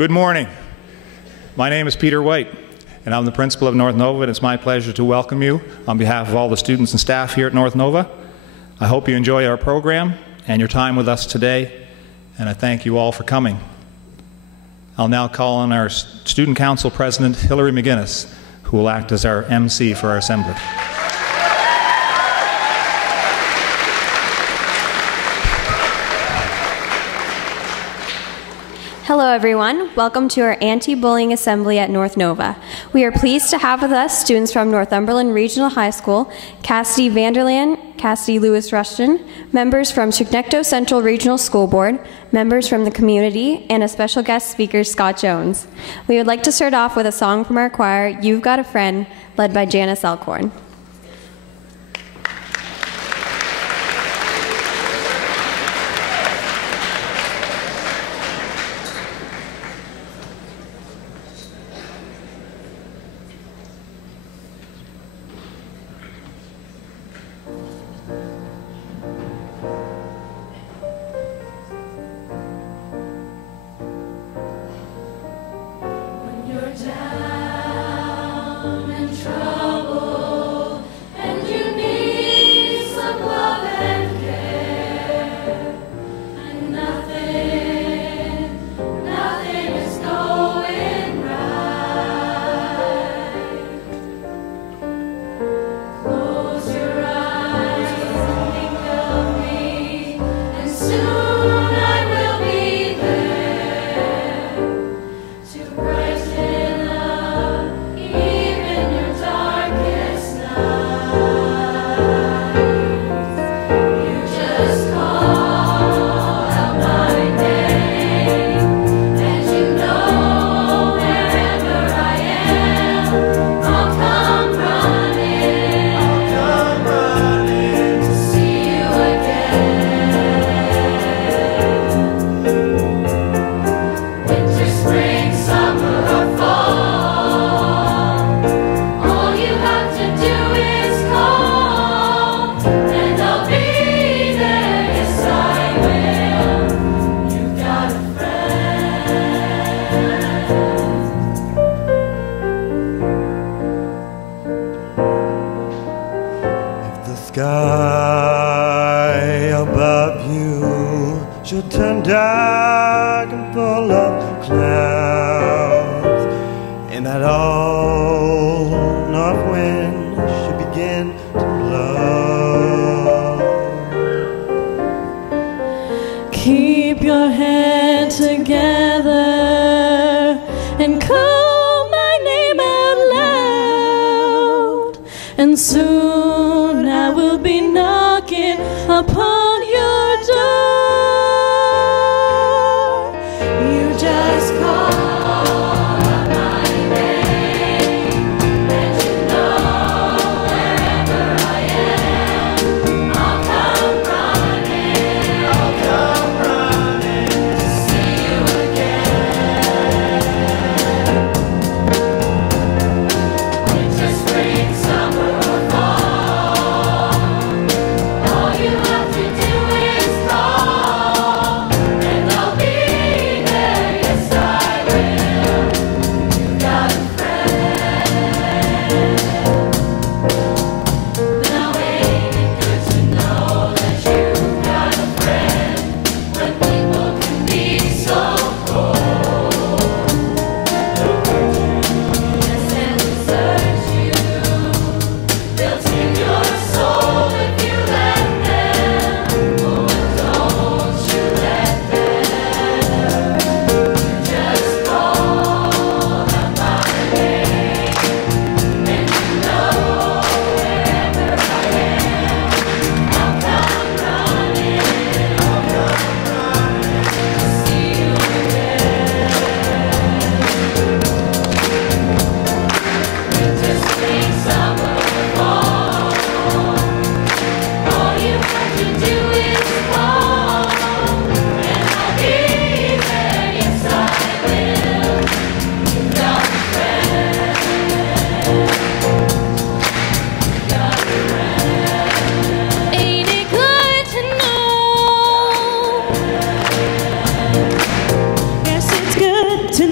Good morning. My name is Peter White, and I'm the principal of North Nova, and it's my pleasure to welcome you on behalf of all the students and staff here at North Nova. I hope you enjoy our program and your time with us today, and I thank you all for coming. I'll now call on our Student Council President, Hillary McGinnis, who will act as our MC for our assembly. Hello everyone, welcome to our anti-bullying assembly at North Nova. We are pleased to have with us students from Northumberland Regional High School, Cassidy Vanderland, Cassidy Lewis Rushton, members from Chignecto Central Regional School Board, members from the community, and a special guest speaker, Scott Jones. We would like to start off with a song from our choir, You've Got a Friend, led by Janice Elkhorn. Summer or fall.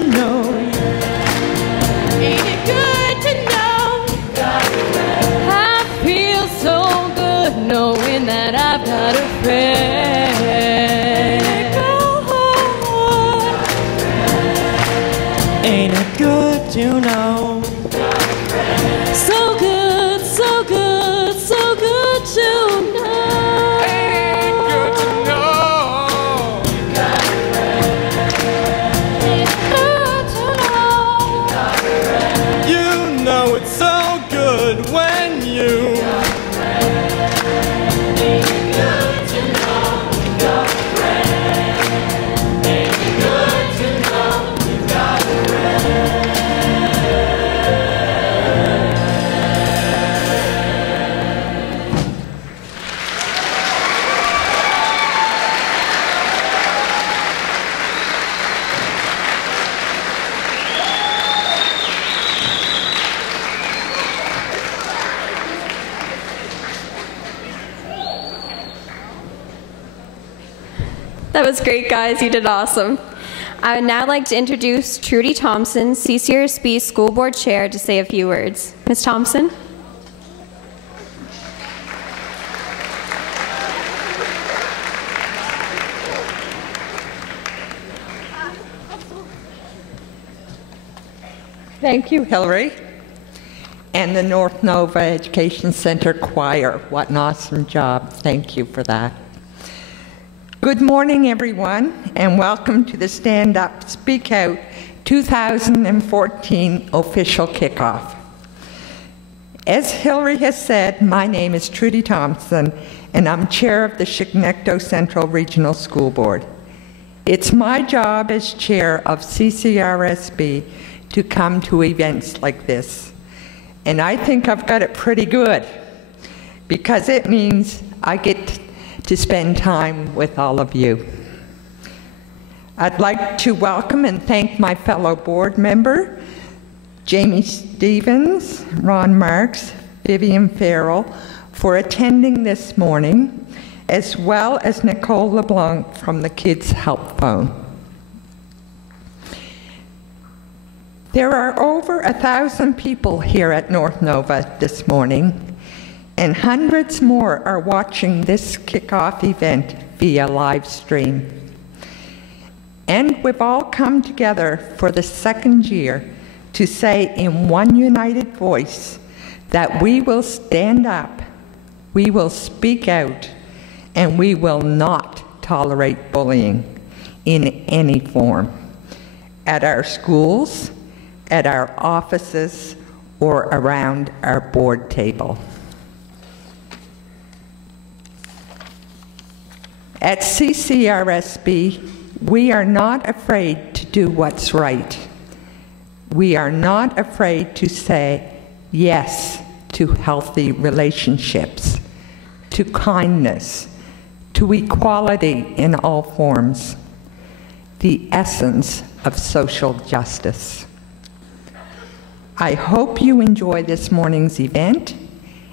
know? Ain't it good to know? I feel so good knowing that I've got a friend. Ain't it good to know? So good, so good, so good to know. Ain't it good to know? Ain't it good to know? You know it's so good when you. Ain't it good to know you got a friend? Ain't it good to know you got a friend? That was great, guys. You did awesome. I would now like to introduce Trudy Thompson, CCRSB School Board Chair, to say a few words. Ms. Thompson? Thank you, Hillary. And the North Nova Education Center Choir. What an awesome job. Thank you for that. Good morning, everyone, and welcome to the Stand Up, Speak Out 2014 official kickoff. As Hillary has said, my name is Trudy Thompson, and I'm chair of the Chignecto Central Regional School Board. It's my job as chair of CCRSB to come to events like this. And I think I've got it pretty good, because it means I get to spend time with all of you. I'd like to welcome and thank my fellow board member, Jamie Stevens, Ron Marks, Vivian Farrell, for attending this morning, as well as Nicole LeBlanc from the Kids Help Phone. There are over 1,000 people here at North Nova this morning, and hundreds more are watching this kickoff event via live stream. And we've all come together for the second year to say in one united voice that we will stand up, we will speak out, and we will not tolerate bullying in any form, at our schools, at our offices, or around our board table. At CCRSB, we are not afraid to do what's right. We are not afraid to say yes to healthy relationships, to kindness, to equality in all forms, the essence of social justice. I hope you enjoy this morning's event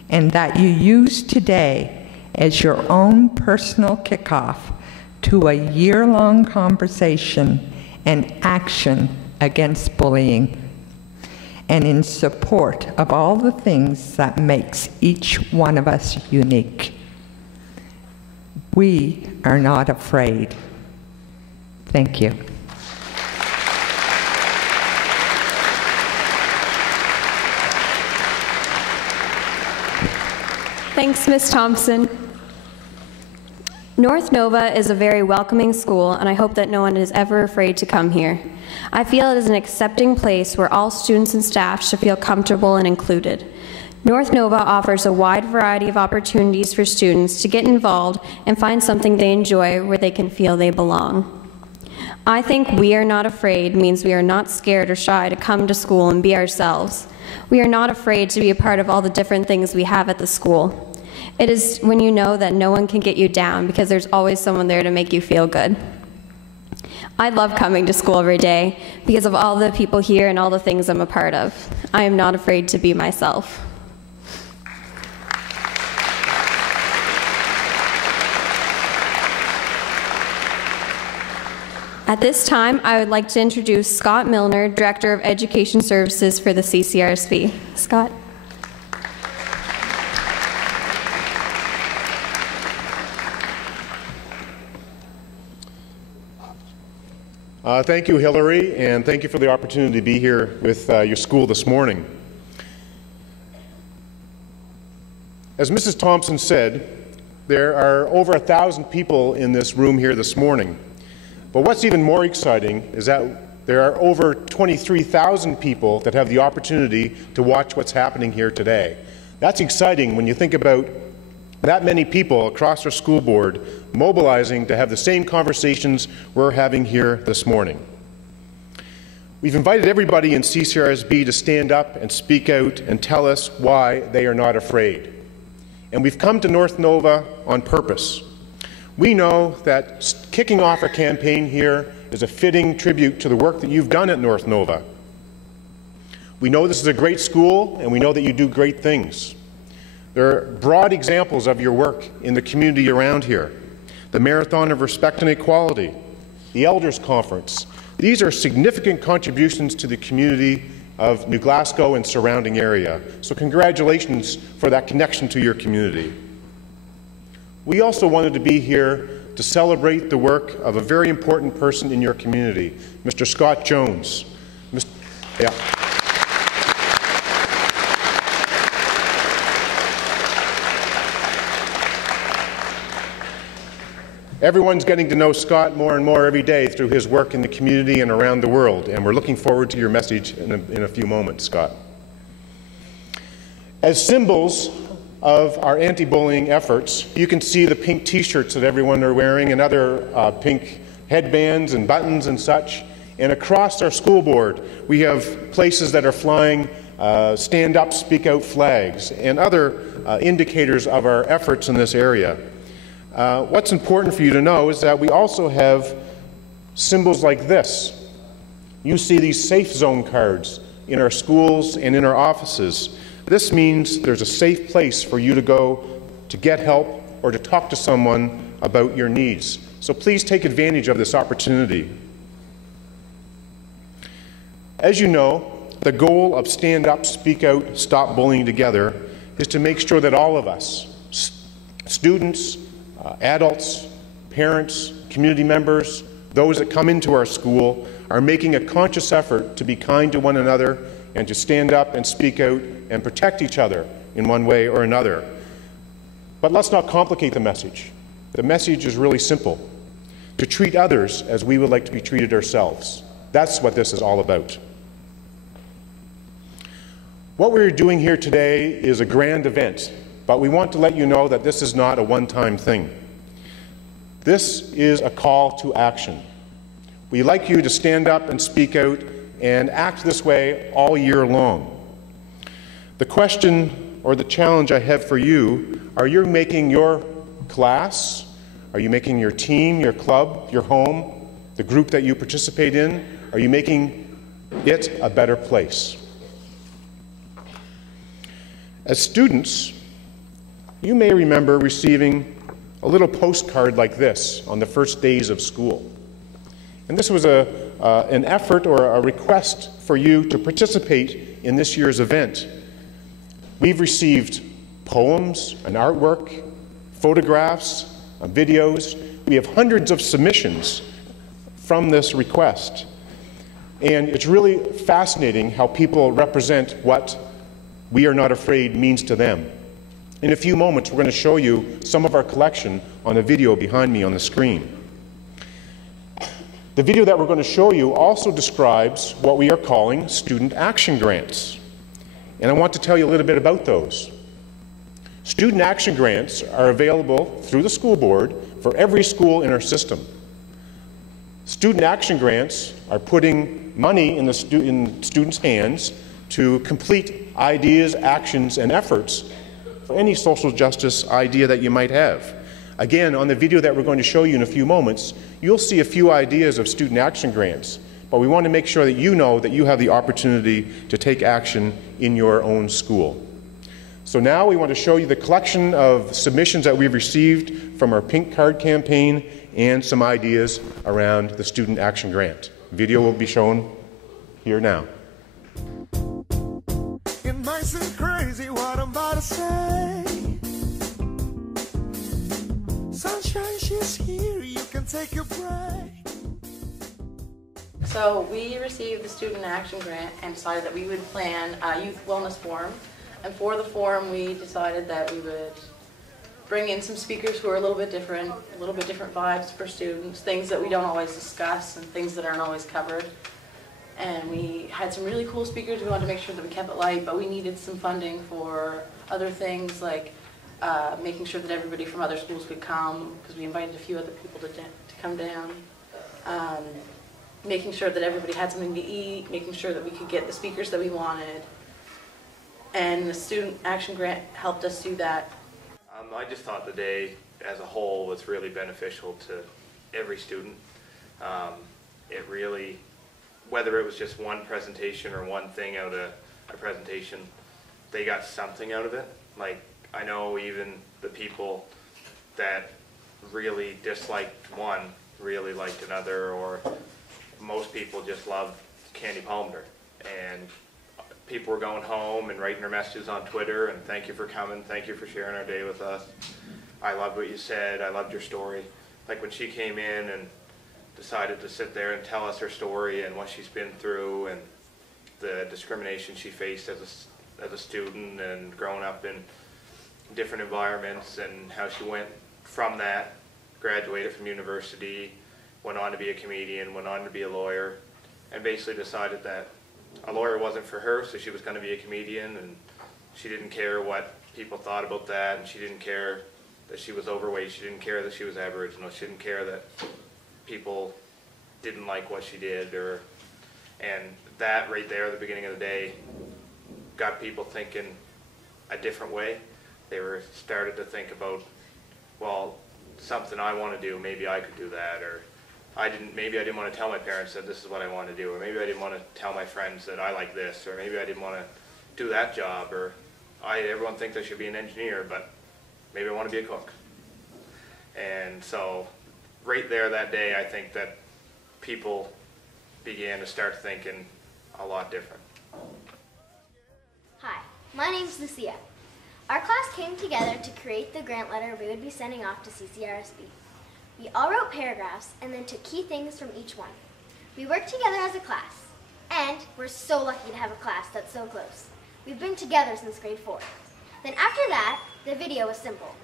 and that you use today as your own personal kickoff to a year-long conversation and action against bullying, and in support of all the things that makes each one of us unique. We are not afraid. Thank you. Thanks, Ms. Thompson. North Nova is a very welcoming school, and I hope that no one is ever afraid to come here. I feel it is an accepting place where all students and staff should feel comfortable and included. North Nova offers a wide variety of opportunities for students to get involved and find something they enjoy where they can feel they belong. I think we are not afraid means we are not scared or shy to come to school and be ourselves. We are not afraid to be a part of all the different things we have at the school. It is when you know that no one can get you down because there's always someone there to make you feel good. I love coming to school every day because of all the people here and all the things I'm a part of. I am not afraid to be myself. At this time, I would like to introduce Scott Milner, Director of Education Services for the CCRSB. Scott. Thank you, Hillary, and thank you for the opportunity to be here with your school this morning. As Mrs. Thompson said, there are over 1,000 people in this room here this morning. But what's even more exciting is that there are over 23,000 people that have the opportunity to watch what's happening here today. That's exciting when you think about that many people across our school board mobilizing to have the same conversations we're having here this morning. We've invited everybody in CCRSB to stand up and speak out and tell us why they are not afraid. And we've come to North Nova on purpose. We know that kicking off our campaign here is a fitting tribute to the work that you've done at North Nova. We know this is a great school, and we know that you do great things. There are broad examples of your work in the community around here. The Marathon of Respect and Equality, the Elders Conference. These are significant contributions to the community of New Glasgow and surrounding area. So congratulations for that connection to your community. We also wanted to be here to celebrate the work of a very important person in your community, Mr. Scott Jones. Yeah. Everyone's getting to know Scott more and more every day through his work in the community and around the world, and we're looking forward to your message in a few moments, Scott. As symbols of our anti-bullying efforts, you can see the pink t-shirts that everyone are wearing and other pink headbands and buttons and such. And across our school board, we have places that are flying stand up, speak out flags and other indicators of our efforts in this area. What's important for you to know is that we also have symbols like this. You see these safe zone cards in our schools and in our offices. This means there's a safe place for you to go to get help or to talk to someone about your needs. So please take advantage of this opportunity. As you know, the goal of Stand Up, Speak Out, Stop Bullying Together is to make sure that all of us, students, adults, parents, community members, those that come into our school, are making a conscious effort to be kind to one another and to stand up and speak out and protect each other in one way or another. But let's not complicate the message. The message is really simple: to treat others as we would like to be treated ourselves. That's what this is all about. What we're doing here today is a grand event, but we want to let you know that this is not a one-time thing. This is a call to action. We'd like you to stand up and speak out and act this way all year long. The question or the challenge I have for you: are you making your class, are you making your team, your club, your home, the group that you participate in, are you making it a better place? As students, you may remember receiving a little postcard like this on the first days of school. And this was an effort or a request for you to participate in this year's event. We've received poems and artwork, photographs, videos. We have hundreds of submissions from this request. And it's really fascinating how people represent what We Are Not Afraid means to them. In a few moments, we're going to show you some of our collection on a video behind me on the screen. The video that we're going to show you also describes what we are calling student action grants. And I want to tell you a little bit about those. Student action grants are available through the school board for every school in our system. Student action grants are putting money in students' hands to complete ideas, actions, and efforts for any social justice idea that you might have. Again, on the video that we're going to show you in a few moments, you'll see a few ideas of student action grants, but we want to make sure that you know that you have the opportunity to take action in your own school. So now we want to show you the collection of submissions that we've received from our Pink Card campaign and some ideas around the Student Action Grant. Video will be shown here now. It might seem crazy what I'm about to say. Sunshine, she's here, you can take a break. So we received the Student Action Grant and decided that we would plan a youth wellness forum. And for the forum, we decided that we would bring in some speakers who are a little bit different vibes for students, things that we don't always discuss and things that aren't always covered. And we had some really cool speakers. We wanted to make sure that we kept it light, but we needed some funding for other things like making sure that everybody from other schools could come, because we invited a few other people to come down. Making sure that everybody had something to eat, making sure that we could get the speakers that we wanted. And the Student Action Grant helped us do that. I just thought the day as a whole was really beneficial to every student. It really, whether it was just one presentation or one thing out of a presentation, they got something out of it. Like, I know even the people that really disliked one really liked another, or most people just loved Candy Palmer. And people were going home and writing their messages on Twitter and thank you for coming, thank you for sharing our day with us. I loved what you said, I loved your story. Like when she came in and decided to sit there and tell us her story and what she's been through and the discrimination she faced as a student and growing up in different environments, and how she went from that, graduated from university, went on to be a comedian, went on to be a lawyer, and basically decided that a lawyer wasn't for her, so she was going to be a comedian, and she didn't care what people thought about that, and she didn't care that she was overweight, she didn't care that she was Aboriginal, she didn't care that people didn't like what she did, and that right there at the beginning of the day got people thinking a different way. They started to think about, well, something I want to do, maybe I could do that, or maybe I didn't want to tell my parents that this is what I want to do, or maybe I didn't want to tell my friends that I like this, or maybe I didn't want to do that job, or everyone thinks I should be an engineer, but maybe I want to be a cook. And so right there that day, I think that people began to start thinking a lot different. Hi, my name's Lucia. Our class came together to create the grant letter we would be sending off to CCRSB. We all wrote paragraphs and then took key things from each one. We worked together as a class, and we're so lucky to have a class that's so close. We've been together since grade 4. Then after that, the video was simple.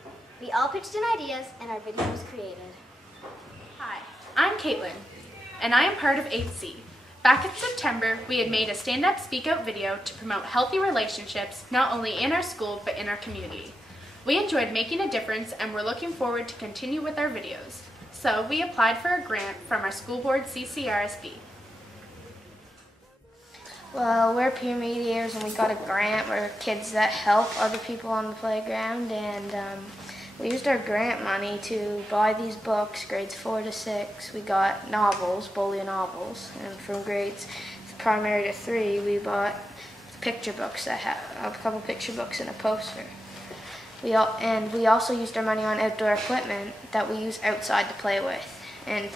We all pitched in ideas and our video was created. Hi, I'm Caitlin, and I am part of 8C. Back in September, we had made a stand-up speak-out video to promote healthy relationships, not only in our school, but in our community. We enjoyed making a difference and we're looking forward to continue with our videos. So we applied for a grant from our school board CCRSB. Well, we're peer mediators and we got a grant. We're kids that help other people on the playground, and we used our grant money to buy these books, grades 4 to 6. We got novels, Bolio novels, and from grades primary to 3, we bought picture books that have a couple picture books and a poster. We also used our money on outdoor equipment that we use outside to play with, and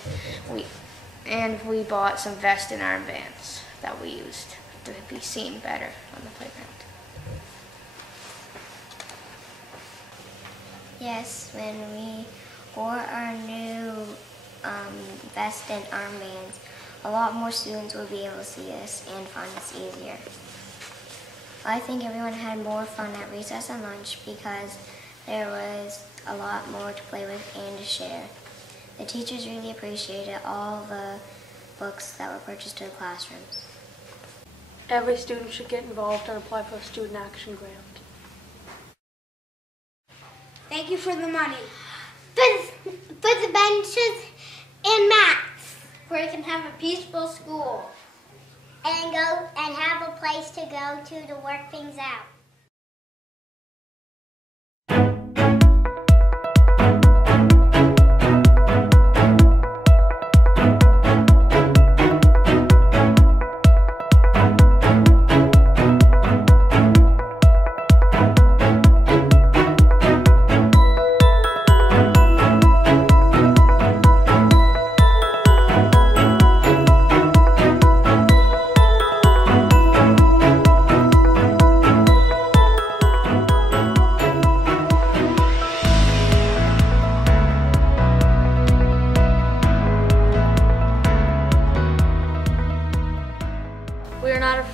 we bought some vests and armbands that we used to be seen better on the playground. Yes, when we wore our new vest and armbands, a lot more students would be able to see us and find us easier. I think everyone had more fun at recess and lunch because there was a lot more to play with and to share. The teachers really appreciated all the books that were purchased to the classrooms. Every student should get involved and apply for a Student Action Grant. Thank you for the money. For the benches and mats, where we can have a peaceful school. And go and have a place to go to work things out.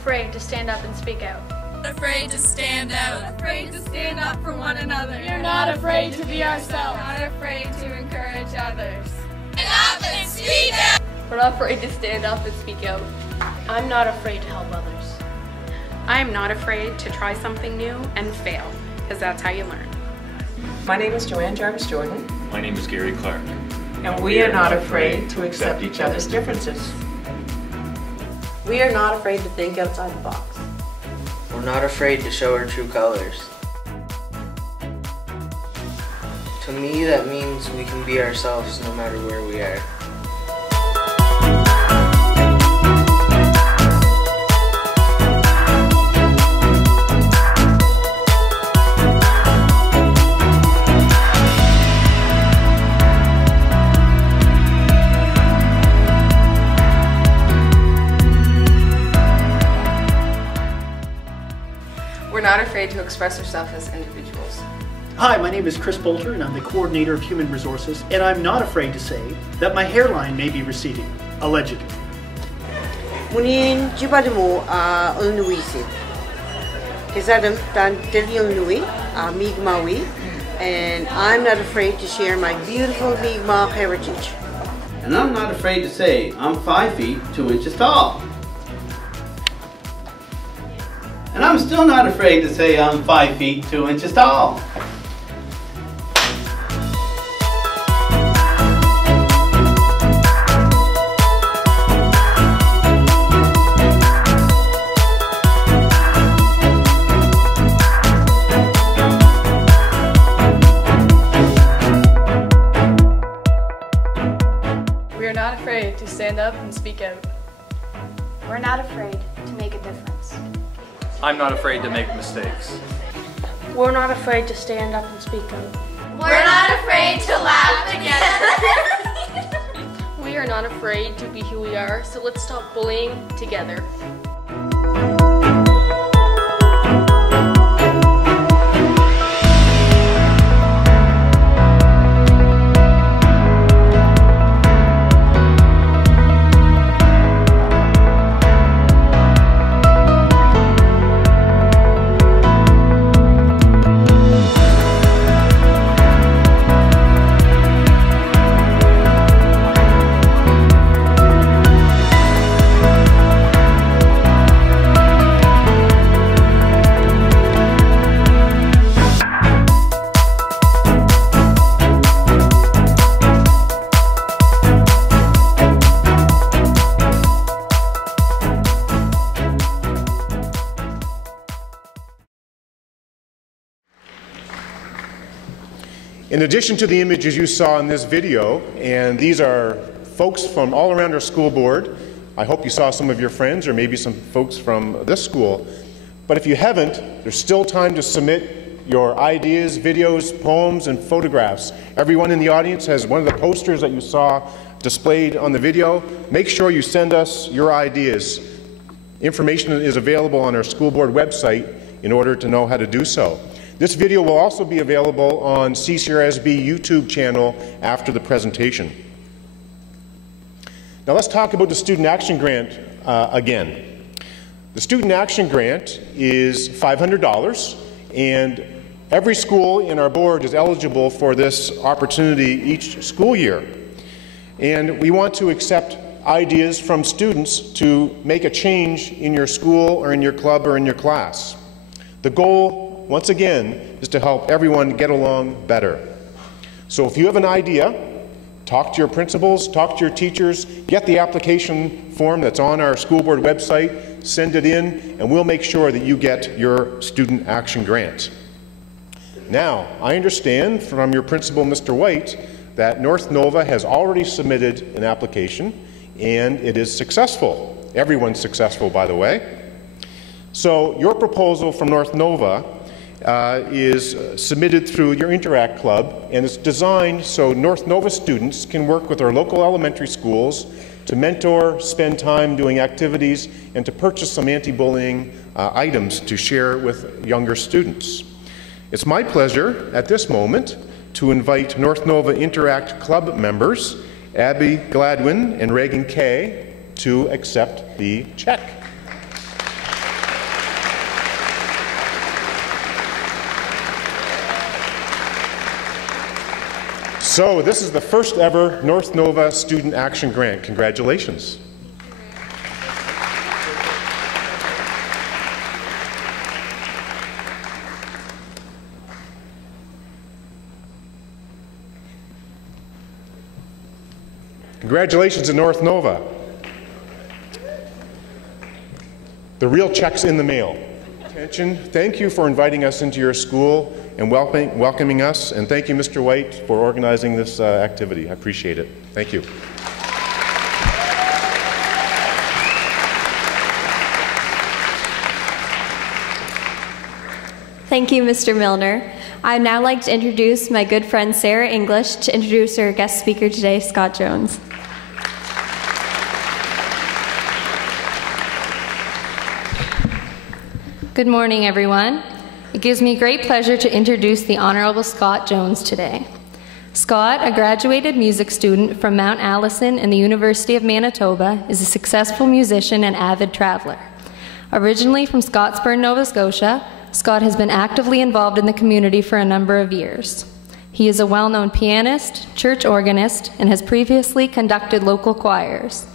afraid to stand up and speak out. Not afraid to stand out. Not afraid to stand up for one another. We are not afraid to be ourselves. Not afraid to encourage others. Stand up and speak out. We're not afraid to stand up and speak out. I'm not afraid to help others. I am not afraid to try something new and fail, because that's how you learn. My name is Joanne Jarvis Jordan. My name is Gary Clark. And we are not afraid to accept each other's differences. We are not afraid to think outside the box. We're not afraid to show our true colors. To me, that means we can be ourselves no matter where we are. We're not afraid to express ourselves as individuals. Hi, my name is Chris Bolter and I'm the coordinator of human resources, and I'm not afraid to say that my hairline may be receding, allegedly. Munin jibadmu ulnuisi. Kizadam dan Diliel Nui, Mi'kmawi, and I'm not afraid to share my beautiful Mi'kmaq heritage. And I'm not afraid to say I'm 5 feet 2 inches tall. And I'm still not afraid to say I'm 5 feet 2 inches tall. We are not afraid to stand up and speak out. We're not afraid to make a difference. I'm not afraid to make mistakes. We're not afraid to stand up and speak out. We're not afraid to laugh together. We are not afraid to be who we are, so let's stop bullying together. In addition to the images you saw in this video, and these are folks from all around our school board. I hope you saw some of your friends or maybe some folks from this school. But if you haven't, there's still time to submit your ideas, videos, poems, and photographs. Everyone in the audience has one of the posters that you saw displayed on the video. Make sure you send us your ideas. Information is available on our school board website in order to know how to do so. This video will also be available on CCRSB YouTube channel after the presentation. Now let's talk about the Student Action Grant again. The Student Action Grant is $500, and every school in our board is eligible for this opportunity each school year. And we want to accept ideas from students to make a change in your school or in your club or in your class. The goal, once again, is to help everyone get along better. So if you have an idea, talk to your principals, talk to your teachers, get the application form that's on our school board website, send it in, and we'll make sure that you get your Student Action Grant. Now, I understand from your principal, Mr. White, that North Nova has already submitted an application, and it is successful. Everyone's successful, by the way. So your proposal from North Nova is submitted through your Interact Club, and it's designed so North Nova students can work with our local elementary schools to mentor, spend time doing activities, and to purchase some anti-bullying items to share with younger students. It's my pleasure at this moment to invite North Nova Interact Club members, Abby Gladwin and Reagan Kay, to accept the check. So this is the first ever North Nova Student Action Grant. Congratulations. Congratulations to North Nova. The real check's in the mail. Attention, thank you for inviting us into your school and welcoming us, and thank you, Mr. White, for organizing this activity. I appreciate it. Thank you. Thank you, Mr. Milner. I'd now like to introduce my good friend Sarah English to introduce our guest speaker today, Scott Jones. Good morning, everyone. It gives me great pleasure to introduce the Honorable Scott Jones today. Scott, a graduated music student from Mount Allison and the University of Manitoba, is a successful musician and avid traveler. Originally from Scottsburn, Nova Scotia, Scott has been actively involved in the community for a number of years. He is a well-known pianist, church organist, and has previously conducted local choirs.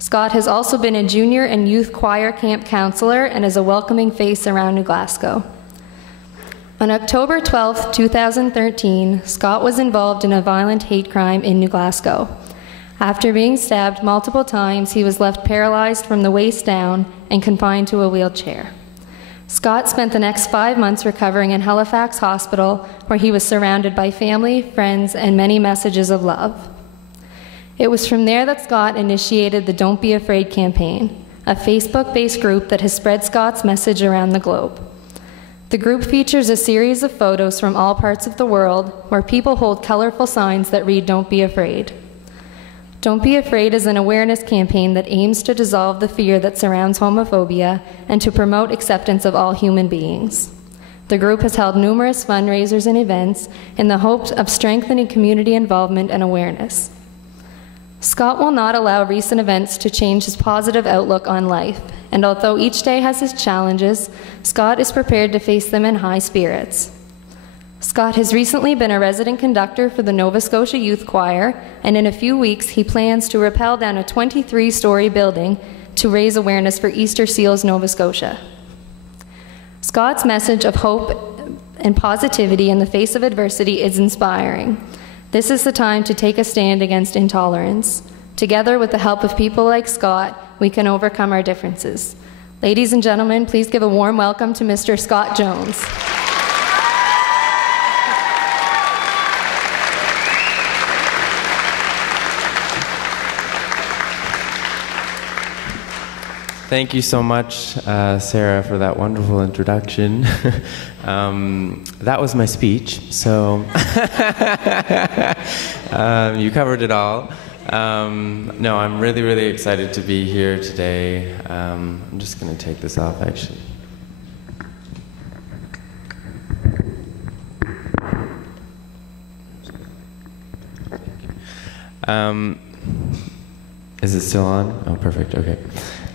Scott has also been a junior and youth choir camp counselor and is a welcoming face around New Glasgow. On October 12, 2013, Scott was involved in a violent hate crime in New Glasgow. After being stabbed multiple times, he was left paralyzed from the waist down and confined to a wheelchair. Scott spent the next 5 months recovering in Halifax Hospital, where he was surrounded by family, friends, and many messages of love. It was from there that Scott initiated the Don't Be Afraid campaign, a Facebook-based group that has spread Scott's message around the globe. The group features a series of photos from all parts of the world where people hold colorful signs that read, "Don't be afraid." Don't Be Afraid is an awareness campaign that aims to dissolve the fear that surrounds homophobia and to promote acceptance of all human beings. The group has held numerous fundraisers and events in the hopes of strengthening community involvement and awareness. Scott will not allow recent events to change his positive outlook on life, and although each day has its challenges, Scott is prepared to face them in high spirits. Scott has recently been a resident conductor for the Nova Scotia Youth Choir, and in a few weeks he plans to rappel down a 23-story building to raise awareness for Easter Seals, Nova Scotia. Scott's message of hope and positivity in the face of adversity is inspiring. This is the time to take a stand against intolerance. Together, with the help of people like Scott, we can overcome our differences. Ladies and gentlemen, please give a warm welcome to Mr. Scott Jones. Thank you so much, Sarah, for that wonderful introduction. That was my speech, so you covered it all. No, I'm really, really excited to be here today. I'm just going to take this off, actually. Is it still on? Oh, perfect, okay.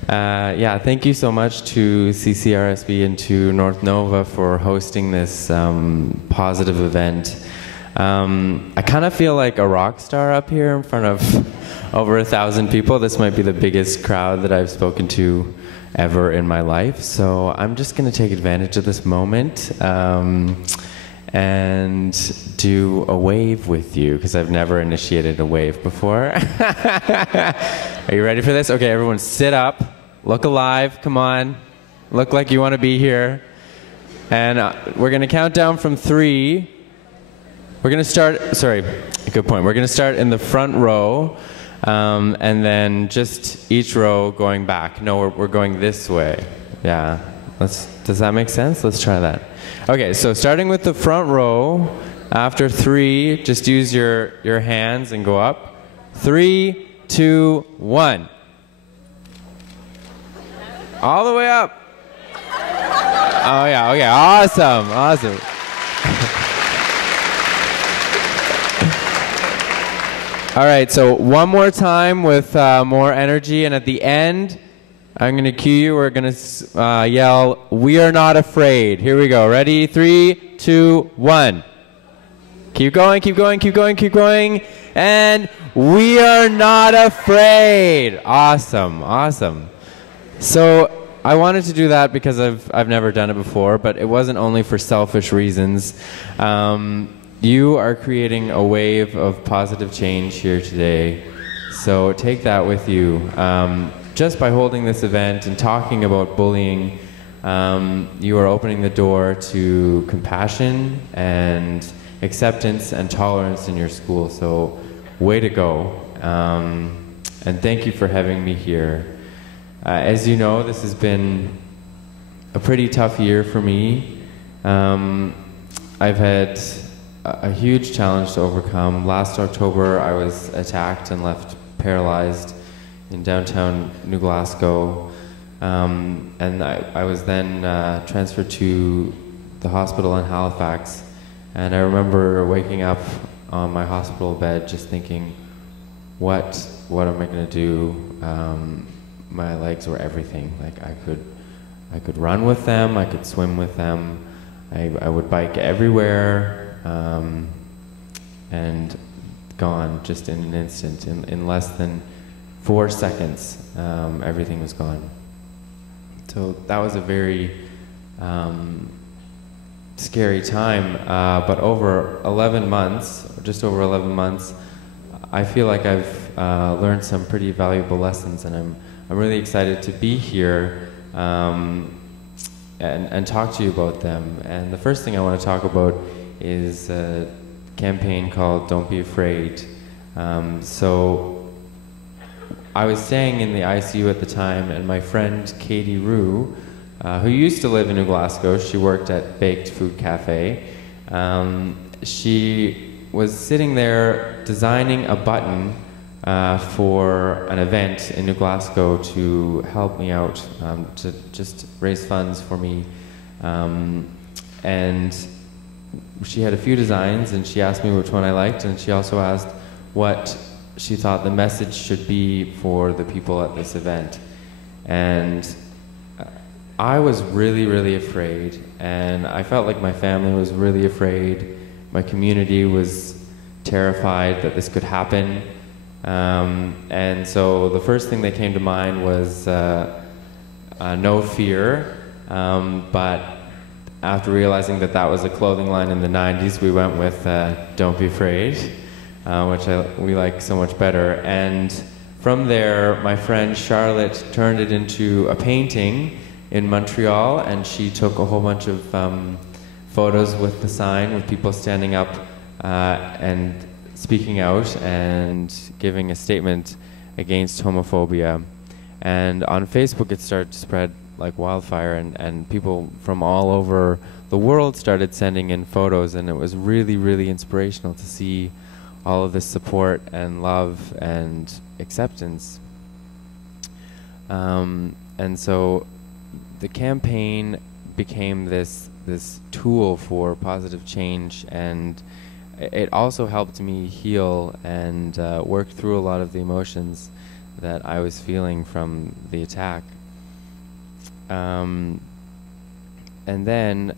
Yeah, thank you so much to CCRSB and to North Nova for hosting this positive event. I kind of feel like a rock star up here in front of over 1,000 people. This might be the biggest crowd that I've spoken to ever in my life. So I'm just going to take advantage of this moment and do a wave with you, because I've never initiated a wave before. Are you ready for this? Okay, everyone sit up. Look alive, come on. Look like you want to be here. And we're going to count down from 3. We're going to start, sorry, good point. We're going to start in the front row, and then just each row going back. No, we're going this way. Yeah, does that make sense? Let's try that. Okay, so starting with the front row, after 3, just use your hands and go up. 3, 2, 1. All the way up. Oh yeah, okay, awesome, awesome. All right, so one more time with more energy, and at the end, I'm gonna cue you, we're gonna yell, "We are not afraid." Here we go, ready? 3, 2, 1. Keep going, keep going, keep going, keep going. And we are not afraid. Awesome, awesome. So I wanted to do that because I've never done it before, but it wasn't only for selfish reasons. You are creating a wave of positive change here today. So take that with you. Just by holding this event and talking about bullying, you are opening the door to compassion and acceptance and tolerance in your school. So way to go. And thank you for having me here. As you know, this has been a pretty tough year for me. I've had a huge challenge to overcome. Last October, I was attacked and left paralyzed in downtown New Glasgow. And I was then transferred to the hospital in Halifax. And I remember waking up on my hospital bed just thinking, what am I going to do? My legs were everything. Like I could run with them, I could swim with them, I would bike everywhere, and gone just in an instant. In less than 4 seconds, everything was gone. So that was a very scary time, but over 11 months, just over 11 months, I feel like I've learned some pretty valuable lessons, and I'm really excited to be here and talk to you about them. And the first thing I want to talk about is a campaign called Don't Be Afraid. So I was staying in the ICU at the time, and my friend Katie Rue, who used to live in New Glasgow, she worked at Baked Food Cafe. She was sitting there designing a button for an event in New Glasgow to help me out, to just raise funds for me. And she had a few designs, and she asked me which one I liked, and she also asked what she thought the message should be for the people at this event. And I was really, really afraid, and I felt like my family was really afraid. My community was terrified that this could happen. And so the first thing that came to mind was no fear, but after realizing that that was a clothing line in the 90s, we went with Don't Be Afraid, which we like so much better. And from there, my friend Charlotte turned it into a painting in Montreal, and she took a whole bunch of photos with the sign, with people standing up and speaking out and giving a statement against homophobia. And on Facebook it started to spread like wildfire, and people from all over the world started sending in photos, and it was really, really inspirational to see all of this support and love and acceptance. And so the campaign became this tool for positive change, and it also helped me heal and work through a lot of the emotions that I was feeling from the attack. And then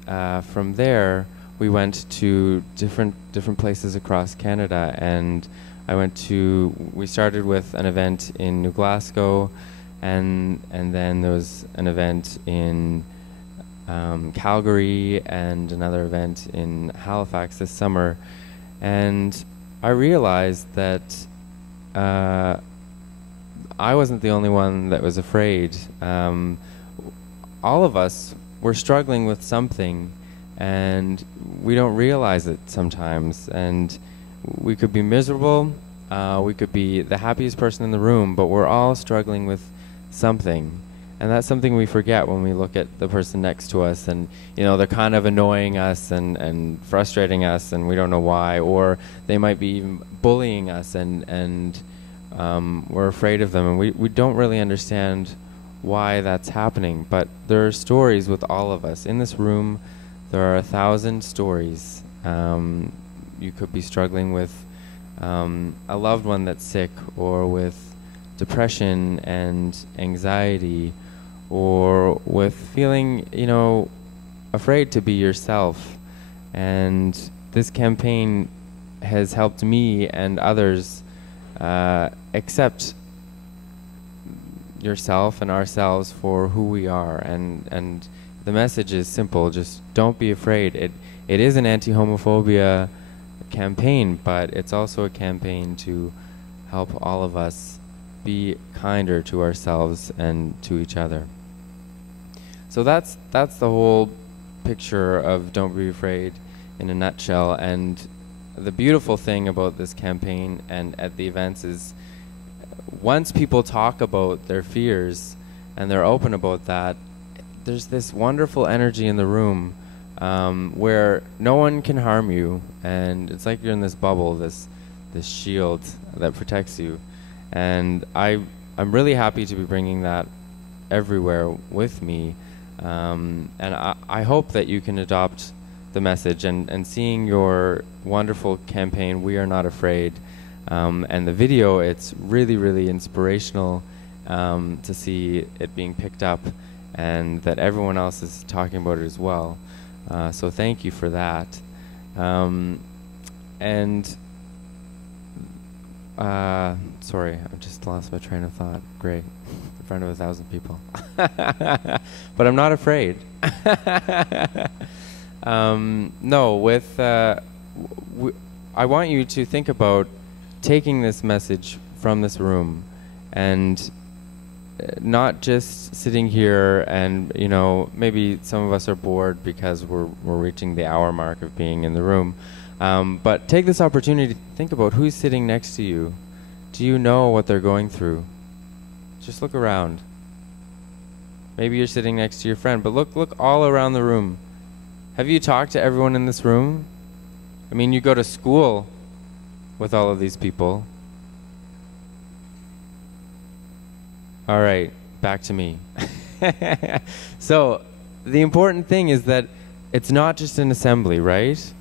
from there, we went to different places across Canada, and we started with an event in New Glasgow, and then there was an event in Calgary and another event in Halifax this summer. And I realized that I wasn't the only one that was afraid. All of us were struggling with something, and we don't realize it sometimes. And we could be miserable, we could be the happiest person in the room, but we're all struggling with something. And that's something we forget when we look at the person next to us, and they're kind of annoying us and frustrating us, and we don't know why, or they might be even bullying us, and we're afraid of them, and we don't really understand why that's happening. But there are stories with all of us. In this room, there are 1,000 stories. You could be struggling with a loved one that's sick, or with depression and anxiety, or with feeling, afraid to be yourself. And this campaign has helped me and others accept yourself and ourselves for who we are. And the message is simple: just don't be afraid. It is an anti-homophobia campaign, but it's also a campaign to help all of us be kinder to ourselves and to each other. So that's the whole picture of Don't Be Afraid in a nutshell. And the beautiful thing about this campaign and at the events is once people talk about their fears and they're open about that, there's this wonderful energy in the room where no one can harm you, and it's like you're in this bubble, this shield that protects you. And I'm really happy to be bringing that everywhere with me, and I hope that you can adopt the message and seeing your wonderful campaign, We Are Not Afraid, and the video, it's really, really inspirational to see it being picked up and that everyone else is talking about it as well. So thank you for that. Sorry, I just lost my train of thought. Great, in front of 1,000 people. But I'm not afraid. No, I want you to think about taking this message from this room and not just sitting here and, you know, maybe some of us are bored because we're reaching the hour mark of being in the room. But take this opportunity to think about who's sitting next to you. Do you know what they're going through? Just look around. Maybe you're sitting next to your friend, but look all around the room. Have you talked to everyone in this room? I mean, you go to school with all of these people. All right, back to me. So, the important thing is that it's not just an assembly, right?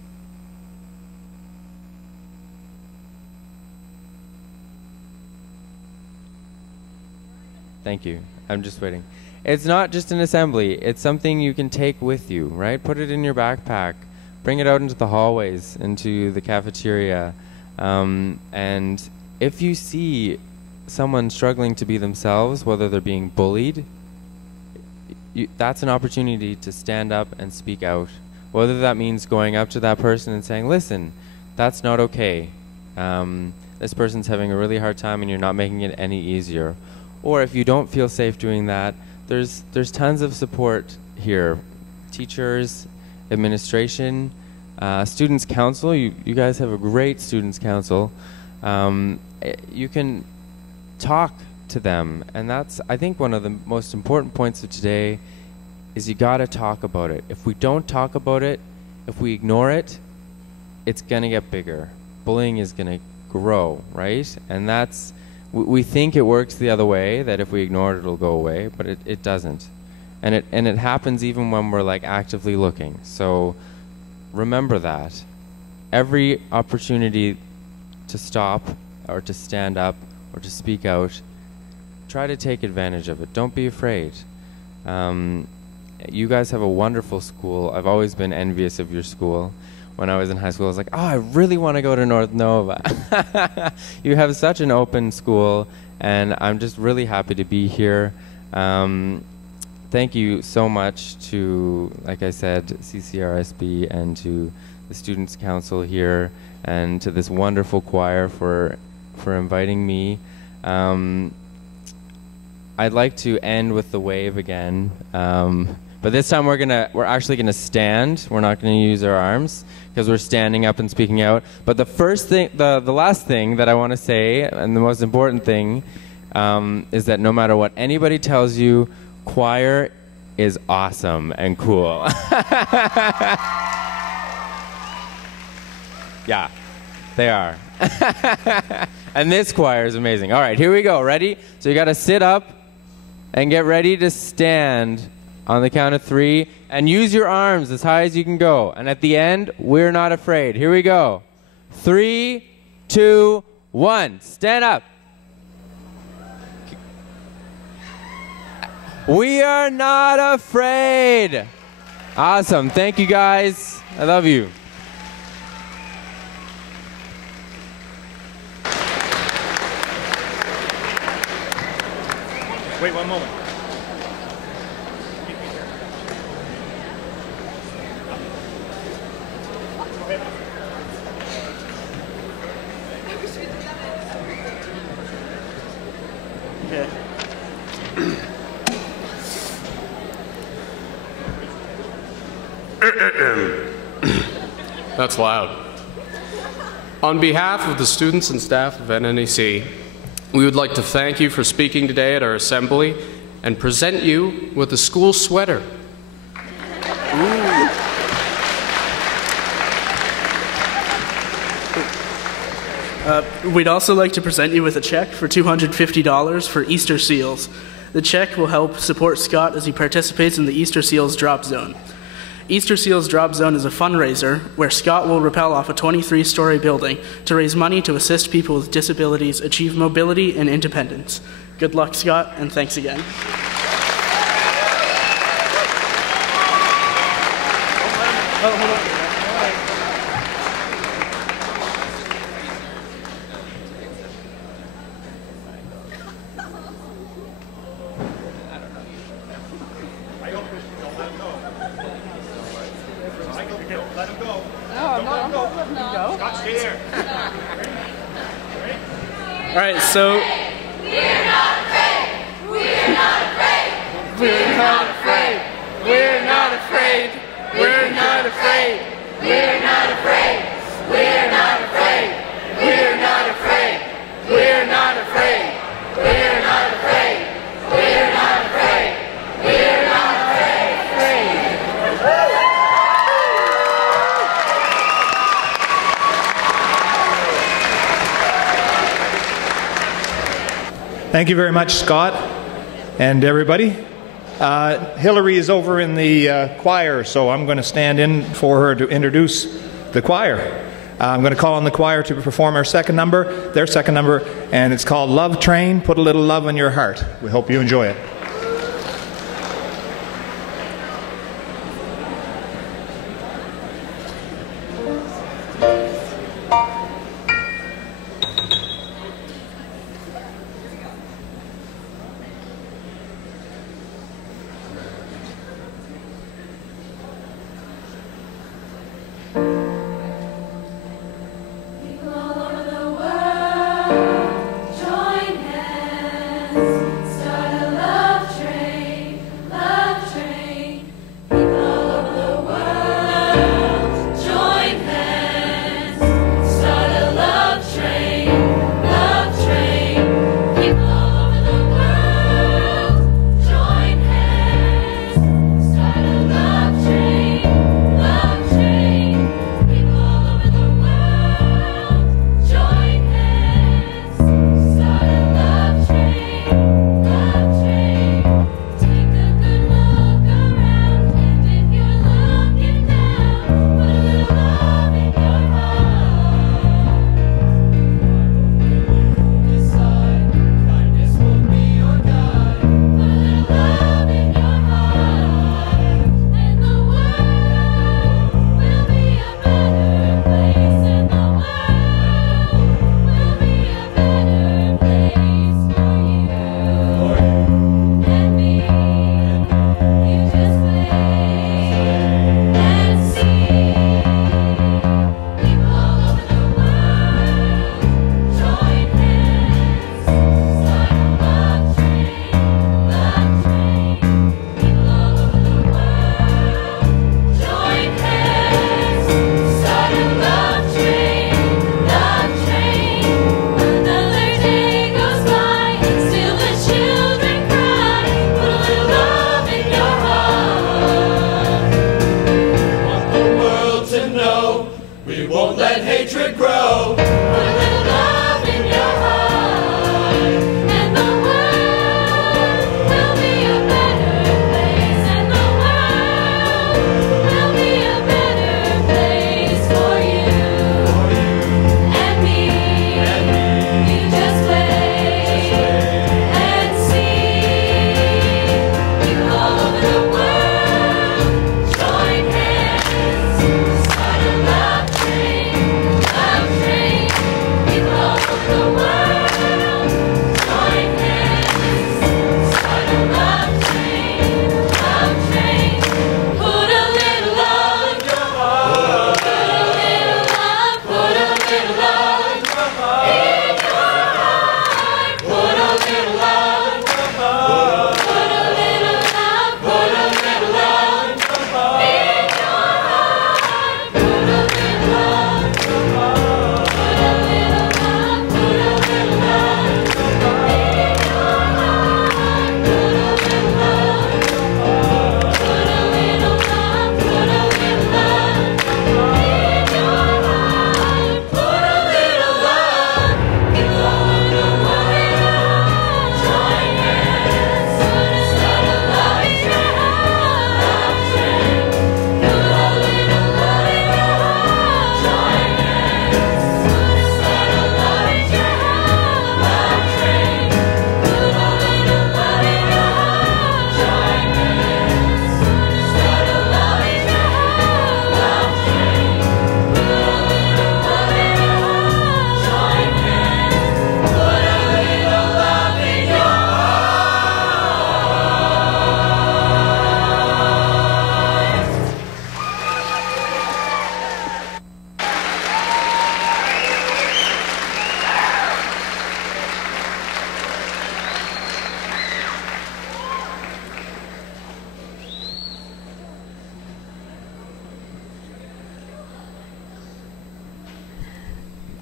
Thank you. I'm just waiting. It's not just an assembly. It's something you can take with you, right? Put it in your backpack. Bring it out into the hallways, into the cafeteria. And if you see someone struggling to be themselves, whether they're being bullied, that's an opportunity to stand up and speak out. Whether that means going up to that person and saying, listen, that's not okay. This person's having a really hard time and you're not making it any easier. Or if you don't feel safe doing that, there's tons of support here. Teachers, administration, students council. You guys have a great students council. You can talk to them, and that's, I think, one of the most important points of today is you gotta talk about it. If we don't talk about it, if we ignore it, it's gonna get bigger. Bullying is gonna grow, right? And that's, we think it works the other way, that if we ignore it, it'll go away, but it doesn't. And it happens even when we're like actively looking. So remember that. Every opportunity to stop or to stand up or to speak out, try to take advantage of it. Don't be afraid. You guys have a wonderful school. I've always been envious of your school. When I was in high school, I was like, oh, I really want to go to North Nova. You have such an open school, and I'm just really happy to be here. Thank you so much to, like I said, CCRSB and to the Students' Council here, and to this wonderful choir for inviting me. I'd like to end with the wave again, but this time we're actually gonna stand. We're not gonna use our arms because we're standing up and speaking out. But the first thing, the last thing that I want to say, and the most important thing, is that no matter what anybody tells you, choir is awesome and cool. Yeah, they are. And this choir is amazing. All right, here we go. Ready? So you got to sit up and get ready to stand on the count of 3 and use your arms as high as you can go. And at the end, we're not afraid. Here we go. 3, 2, 1. Stand up. We are not afraid. Awesome. Thank you, guys. I love you. Wait one moment. That's loud. On behalf of the students and staff of NNEC, we would like to thank you for speaking today at our assembly and present you with a school sweater. We'd also like to present you with a check for $250 for Easter Seals. The check will help support Scott as he participates in the Easter Seals Drop Zone. Easter Seals Drop Zone is a fundraiser where Scott will rappel off a 23-story building to raise money to assist people with disabilities achieve mobility and independence. Good luck, Scott, and thanks again. Oh, hold on. All right, so We're not afraid. We're not afraid. we're not afraid. We're not afraid. We're not afraid. We're not afraid. We're not afraid. We're not afraid. We're not afraid. We're not afraid. We're not afraid. We're not Thank you very much, Scott, and everybody. Hillary is over in the choir, so I'm going to stand in for her to introduce the choir. I'm going to call on the choir to perform our second number, their second number, and it's called Love Train, Put a Little Love in Your Heart. We hope you enjoy it. Join hands, start a love.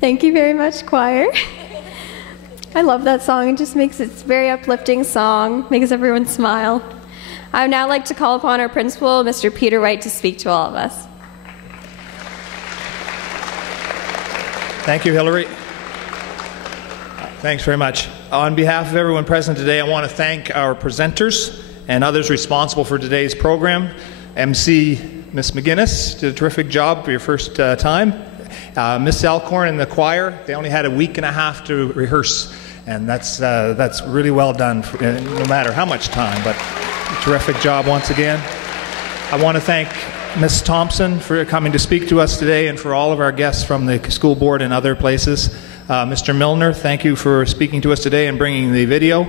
Thank you very much, choir. I love that song. It just makes it's a very uplifting song, makes everyone smile. I would now like to call upon our principal, Mr. Peter White, to speak to all of us. Thank you, Hillary. Thanks very much. On behalf of everyone present today, I want to thank our presenters and others responsible for today's program. MC Miss McGinnis did a terrific job for your first time. Miss Alcorn and the choir, they only had a week and a half to rehearse, and that's really well done, no matter how much time, but a terrific job once again. I want to thank Ms. Thompson for coming to speak to us today, and for all of our guests from the school board and other places. Mr. Milner, thank you for speaking to us today and bringing the video.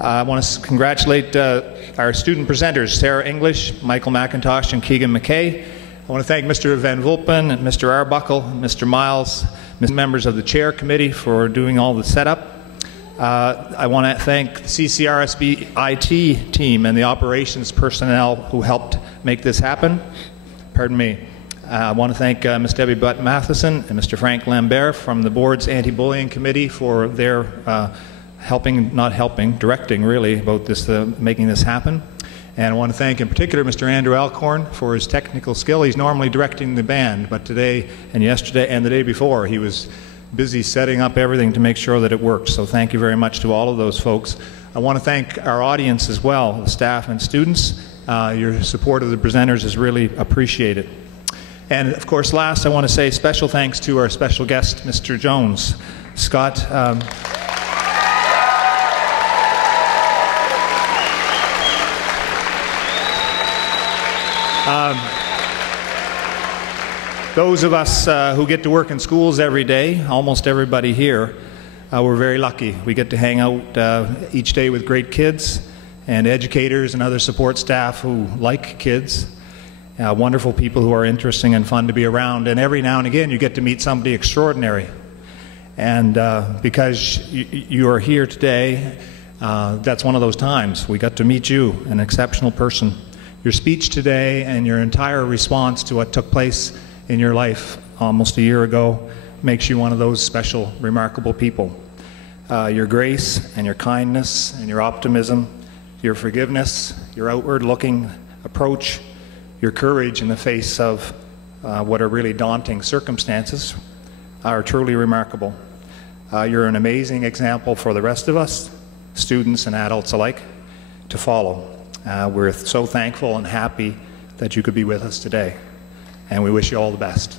I want to congratulate our student presenters, Sarah English, Michael McIntosh, and Keegan McKay. I want to thank Mr. Van Vulpen and Mr. Arbuckle, Mr. Miles, members of the chair committee for doing all the setup. I want to thank the CCRSB IT team and the operations personnel who helped make this happen. Pardon me. I want to thank Ms. Debbie Butt Matheson and Mr. Frank Lambert from the board's anti-bullying committee for their directing really about this, making this happen. And I want to thank in particular Mr. Andrew Alcorn for his technical skill. He's normally directing the band, but today and yesterday and the day before he was busy setting up everything to make sure that it worked. So thank you very much to all of those folks. I want to thank our audience as well, the staff and students. Your support of the presenters is really appreciated. And of course, last I want to say special thanks to our special guest, Mr. Jones. Scott, those of us who get to work in schools every day, almost everybody here, we're very lucky. We get to hang out each day with great kids and educators and other support staff who like kids. Wonderful people who are interesting and fun to be around, and every now and again you get to meet somebody extraordinary. And because you are here today, that's one of those times. We got to meet you, an exceptional person. Your speech today and your entire response to what took place in your life almost a year ago makes you one of those special, remarkable people. Your grace and your kindness and your optimism, your forgiveness, your outward-looking approach, your courage in the face of what are really daunting circumstances are truly remarkable. You're an amazing example for the rest of us, students and adults alike, to follow. We're so thankful and happy that you could be with us today, and we wish you all the best.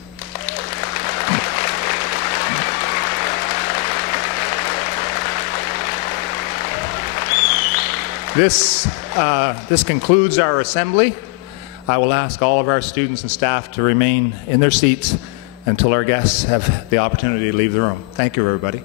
This concludes our assembly. I will ask all of our students and staff to remain in their seats until our guests have the opportunity to leave the room. Thank you, everybody.